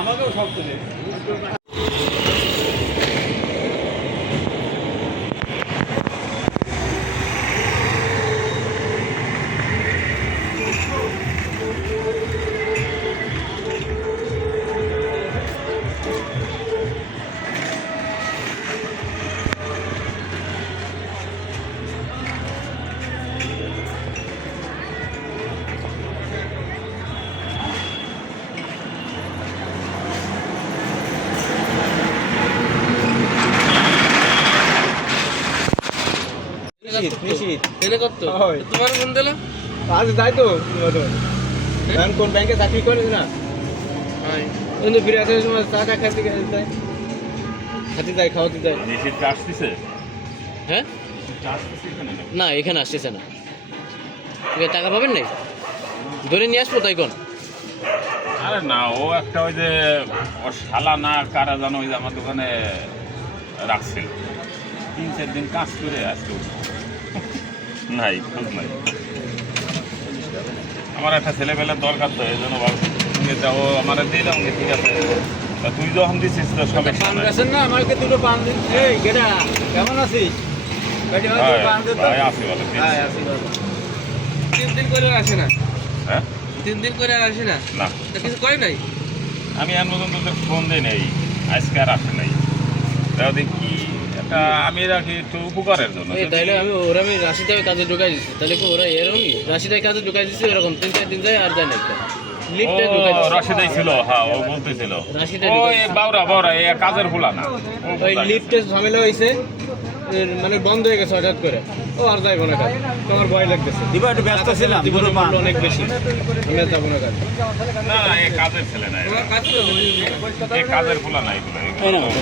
আমাকেও সব তোমার ফোন দিলাম আজ যাই তো কোন ব্যাংকে চাকরি করে না কিন্তু ফিরে আসার সময় চা চা খাইতে খাতে যায় খাওয়াতে যায় হ্যাঁ না এখানে আসতেছে না টাকা পাবেন নাই ধরে নিয়ে আসবো তাই কোন আরে না ও একটা ওই যে ওর শালা না কারা জানো ওই যে আমার দোকানে রাখছিল 3-4 দিন কাজ করে আজকে নাই খোঁজ নাই আমার একটা ছেলেবেলার দরকার তো এই জন্য ভাবছি তুমি যাও আমার দিলাম ঠিক আছে তুই যখন দিচ্ছিস তো সবাই পান না আমাকে দুটো পান দিন এই গেডা কেমন আছিস আসি বলে 3 দিন করে আসে না হ্যাঁ 3 দিন করে আর আসে না না কিছু করে নাই আমি আর নতুন তোদের ফোন দিই নাই আজকে আর আসে নাই তাও দেখি একটা আমি রাখি একটু উপকারের জন্য তাইলে আমি রাশিদাকে কাজে ঢুকাই দিচ্ছি তাহলে কি ওরা এরকমই রাশিদাকে কাজে ঢুকাই দিচ্ছি এরকম 3-4 দিন যায় আর যায় না রাশিদাই ছিল হ্যাঁ ও বলতেছিল ওই বাউরা এই কাজের ভুলা না ওই লিফটে ঝামেলা হয়েছে মানে বন্ধ হয়ে গেছে হঠাৎ করে ও আর যাইবো না কাজ তোমার ভয় লাগতেছে দিবা একটু ব্যস্ত ছিলাম জীবনের মূল্য অনেক বেশি আমি আর যাবো না কাজ না এই কাজের ছেলে না এই কাজের ভুলা নাই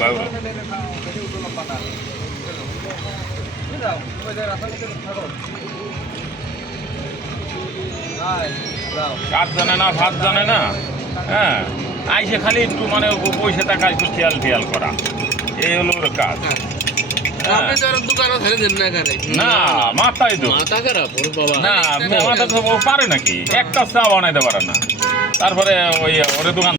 বাউরা কাজ জানে না ভাত জানে না হ্যাঁ আইসে খালি একটু মানে পয়সা টাকা একটু খেয়াল করা এই হলো ওর কাজ না মাথায় তো না মাথা তো পারে নাকি একটা চা বানাইতে পারে না তারপরে ওই ওরে দোকান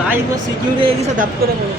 নাই গো সিকিউরিটি এদিকে দাপ করে বলো